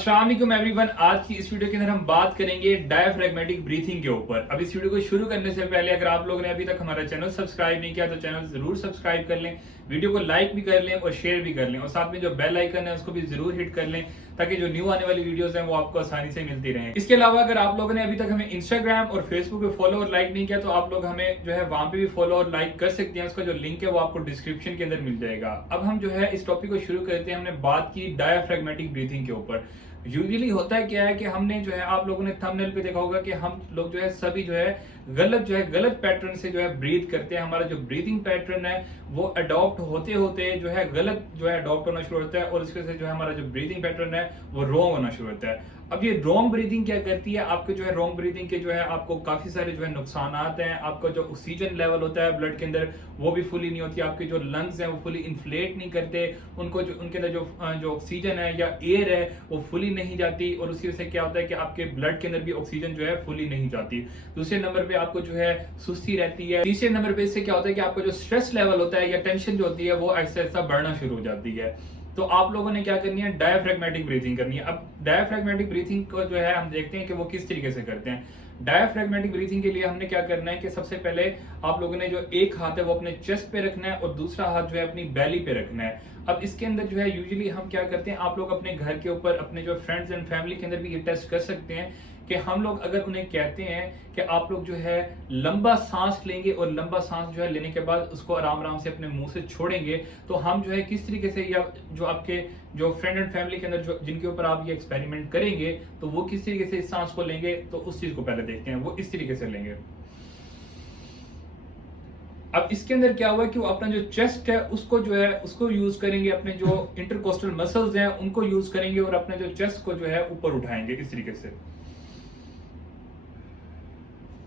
अस्सलाम वालेकुम एवरीवन। आज की इस वीडियो के अंदर हम बात करेंगे डायफ्रैग्मेटिक ब्रीथिंग के ऊपर। अब इस वीडियो को शुरू करने से पहले अगर आप लोगों ने अभी तक हमारा चैनल सब्सक्राइब नहीं किया तो चैनल जरूर सब्सक्राइब कर लें, वीडियो को लाइक भी कर लें और शेयर भी कर लें, और साथ में जो बेल आइकन है उसको भी जरूर हिट कर लें ताकि जो न्यू आने वाली वीडियोस हैं वो आपको आसानी से मिलती रहें। इसके अलावा अगर आप लोगों ने अभी तक हमें इंस्टाग्राम और फेसबुक पे फॉलो और लाइक नहीं किया तो आप लोग हमें जो है वहां पे भी फॉलो और लाइक कर सकते हैं। उसका जो लिंक है वो आपको डिस्क्रिप्शन के अंदर मिल जाएगा। अब हम जो है इस टॉपिक को शुरू करते हैं। हमने बात की डायफ्रैग्मेटिक ब्रीथिंग के ऊपर। यूजुअली होता है क्या है कि हमने जो है आप लोगों ने थंबनेल पे देखा होगा कि हम लोग जो है सभी जो है गलत पैटर्न से जो है ब्रीथ करते हैं। हमारा जो ब्रीथिंग पैटर्न है वो अडॉप्ट होते होते जो है गलत जो है अडॉप्ट होना शुरू होता है, और इसके से जो है हमारा जो ब्रीथिंग पैटर्न है वो रॉन्ग होना शुरू होता है। अब ये रॉन्ग ब्रीथिंग क्या करती है, आपके जो है रॉन्ग ब्रीथिंग के जो है आपको काफी सारे जो है नुकसान हैं। आपका जो ऑक्सीजन लेवल होता है ब्लड के अंदर वो भी फुली नहीं होती, आपके जो लंग्स हैं वो फुली इन्फ्लेट नहीं करते, उनको जो उनके अंदर जो ऑक्सीजन है या एयर है वो फुली नहीं जाती, और उसकी वजह से क्या होता है कि आपके ब्लड के अंदर भी ऑक्सीजन जो है फुली नहीं जाती। दूसरे नंबर पे आपको जो है सुस्ती रहती है। तीसरे नंबर पे इससे क्या होता है कि आपका जो स्ट्रेस लेवल होता है या टेंशन जो होती है वो ऐसा ऐसा बढ़ना शुरू हो जाती है। तो आप लोगों ने क्या करनी है, डायफ्रैग्मेटिक ब्रीथिंग करनी है। अब डायफ्रैग्मेटिक ब्रीथिंग को जो है हम देखते हैं कि वो किस तरीके से करते हैं। डायफ्रैग्मेटिक ब्रीथिंग के लिए हमने क्या करना है कि सबसे पहले आप लोगों ने जो एक हाथ है वो अपने चेस्ट पे रखना है और दूसरा हाथ जो है अपनी बैली पे रखना है। अब इसके अंदर जो है यूजुअली हम क्या करते हैं, आप लोग अपने घर के ऊपर अपने जो फ्रेंड्स एंड फैमिली के अंदर भी ये टेस्ट कर सकते हैं कि हम लोग अगर उन्हें कहते हैं कि आप लोग जो है लंबा सांस लेंगे और लंबा सांस जो है लेने के बाद उसको आराम आराम से अपने मुंह से छोड़ेंगे, तो हम जो है किस तरीके से, या जो आपके जो फ्रेंड एंड फैमिली के अंदर जो जिनके ऊपर आप ये एक्सपेरिमेंट करेंगे तो वो किस तरीके से इस सांस को लेंगे, तो उस चीज को पहले देखते हैं। वो इस तरीके से लेंगे। अब इसके अंदर क्या हुआ कि वो अपना जो चेस्ट है उसको जो है उसको यूज करेंगे, अपने जो इंटरकोस्टल मसल्स हैं उनको यूज करेंगे और अपने जो चेस्ट को जो है ऊपर उठाएंगे इस तरीके से।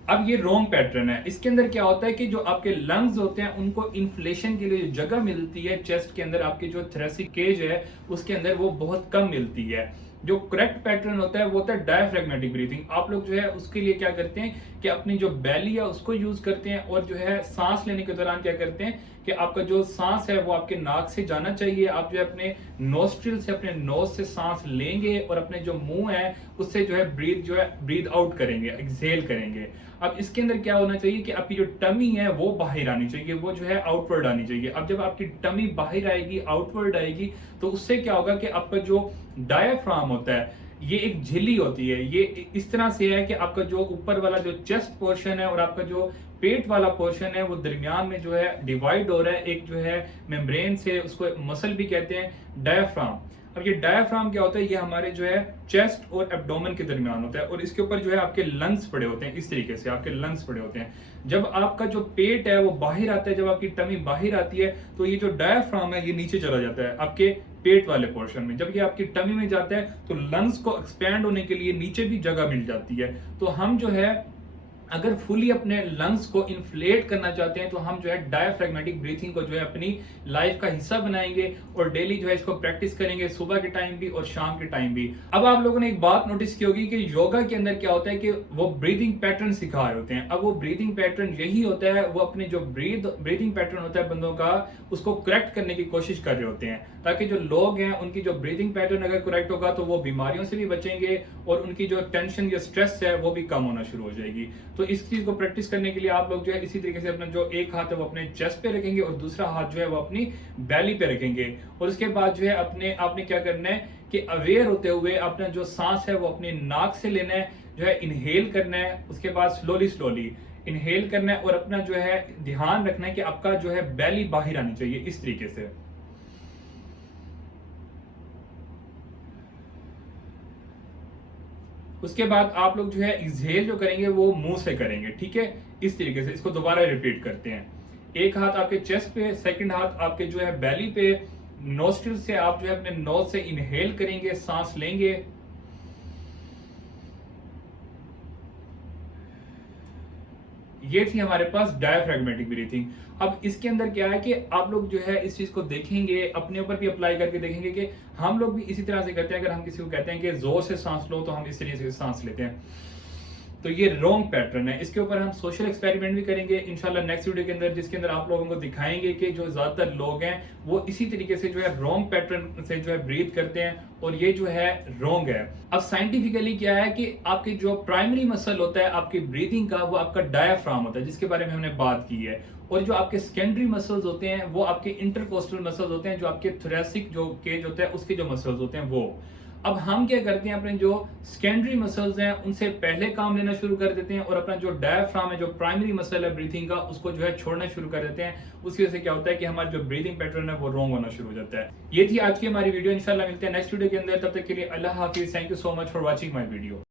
अब ये रॉन्ग पैटर्न है। इसके अंदर क्या होता है कि जो आपके लंग्स होते हैं उनको इन्फ्लेशन के लिए जो जगह मिलती है चेस्ट के अंदर, आपकी जो थोरेसिक केज है उसके अंदर वो बहुत कम मिलती है। जो करेक्ट पैटर्न होता है वो होता है डायफ्रैग्मेटिक ब्रीथिंग। आप लोग जो है उसके लिए क्या करते हैं कि अपनी जो बैली है उसको यूज करते हैं, और जो है सांस लेने के दौरान क्या करते हैं कि आपका जो सांस है वो आपके नाक से जाना चाहिए। आप जो है अपने नोस्ट्रिल से, अपने नोज से सांस लेंगे और अपने जो मुंह है उससे जो है ब्रीथ आउट करेंगे, एक्सहेल करेंगे। अब इसके अंदर क्या होना चाहिए कि आपकी जो टमी है वो बाहर आनी चाहिए, वो जो है आउटवर्ड आनी चाहिए। अब जब आपकी टमी बाहर आएगी, आउटवर्ड आएगी, तो उससे क्या होगा कि आपका जो डायफ्राम होता है ये एक झिल्ली होती है। ये इस तरह से है कि आपका जो ऊपर वाला जो चेस्ट पोर्शन है और आपका जो पेट वाला पोर्शन है वो दरमियान में जो है डिवाइड हो रहा है एक जो है मेम्ब्रेन से, उसको मसल भी कहते हैं, डायफ्राम। अब ये डायफ्राम क्या होता है, ये हमारे जो है चेस्ट और एब्डोमेन के दरमियान होता है, और इसके ऊपर जो है आपके लंग्स पड़े होते हैं। इस तरीके से आपके लंग्स पड़े होते हैं। जब आपका जो पेट है वो बाहर आता है, जब आपकी टमी बाहर आती है, तो ये जो डायफ्राम है ये नीचे चला जाता है आपके पेट वाले पोर्शन में। जब ये आपकी टमी में जाता है तो लंग्स को एक्सपैंड होने के लिए नीचे भी जगह मिल जाती है। तो हम जो है अगर फुली अपने लंग्स को इन्फ्लेट करना चाहते हैं तो हम जो है डायफ्रैग्मेटिक ब्रीथिंग को जो है अपनी लाइफ का हिस्सा बनाएंगे और डेली जो है इसको प्रैक्टिस करेंगे, सुबह के टाइम भी और शाम के टाइम भी। अब आप लोगों ने एक बात नोटिस की होगी कि योगा के अंदर क्या होता है कि वो ब्रीथिंग पैटर्न सिखा रहे होते हैं। अब वो ब्रीथिंग पैटर्न यही होता है, वो अपने जो ब्रीथिंग पैटर्न होता है बंदों का उसको करेक्ट करने की कोशिश कर रहे होते हैं, ताकि जो लोग हैं उनकी जो ब्रीथिंग पैटर्न अगर करेक्ट होगा तो वो बीमारियों से भी बचेंगे और उनकी जो टेंशन या स्ट्रेस है वो भी कम होना शुरू हो जाएगी। तो इस चीज को प्रैक्टिस करने के लिए आप लोग जो है इसी तरीके से अपना जो एक हाथ है वो अपने चेस्ट पे रखेंगे और दूसरा हाथ जो है वो अपनी बैली पे रखेंगे, और उसके बाद जो है आपने क्या करना है कि अवेयर होते हुए अपना जो सांस है वो अपनी नाक से लेना है, जो है इनहेल करना है, उसके बाद स्लोली इनहेल करना है, और अपना जो है ध्यान रखना है कि आपका जो है बैली बाहर आनी चाहिए इस तरीके से। उसके बाद आप लोग जो है एक्सहेल जो करेंगे वो मुंह से करेंगे, ठीक है। इस तरीके से इसको दोबारा रिपीट करते हैं। एक हाथ आपके चेस्ट पे, सेकंड हाथ आपके जो है बैली पे, नोस्ट्रिल से आप जो है अपने नोज से इनहेल करेंगे, सांस लेंगे, ये थी हमारे पास डायफ्रैग्मेटिक ब्रीथिंग। अब इसके अंदर क्या है कि आप लोग जो है इस चीज को देखेंगे, अपने ऊपर भी अप्लाई करके देखेंगे कि हम लोग भी इसी तरह से करते हैं। अगर हम किसी को कहते हैं कि जोर से सांस लो तो हम इस तरीके से सांस लेते हैं, तो ये रॉन्ग पैटर्न है। इसके ऊपर हम सोशल एक्सपेरिमेंट भी करेंगे इंशाल्लाह नेक्स्ट वीडियो के अंदर, जिसके अंदर आप लोगों को दिखाएंगे कि जो ज्यादातर लोग हैं वो इसी तरीके से जो है रॉन्ग पैटर्न से जो है ब्रीथ करते हैं और ये जो है रॉन्ग है। अब साइंटिफिकली क्या है कि आपके जो प्राइमरी मसल होता है आपकी ब्रीथिंग का, वो आपका डायाफ्राम होता है, जिसके बारे में हमने बात की है। और जो आपके सेकेंडरी मसल्स होते हैं वो आपके इंटरकोस्टल मसल्स होते हैं, जो आपके थोरेसिक जो केज होता है उसके जो मसल्स होते हैं वो। अब हम क्या करते हैं, अपने जो सेकेंडरी मसल्स हैं उनसे पहले काम लेना शुरू कर देते हैं और अपना जो डायफ्राम है, जो प्राइमरी मसल है ब्रीथिंग का, उसको जो है छोड़ना शुरू कर देते हैं। उसकी वजह से क्या होता है कि हमारा जो ब्रीथिंग पैटर्न है वो रॉन्ग होना शुरू हो जाता है। ये थी आज की हमारी वीडियो। इंशाल्लाह मिलते हैं नेक्स्ट वीडियो के अंदर, तब तक के लिए अल्लाह हाफिज। Thank you so much for watching my video.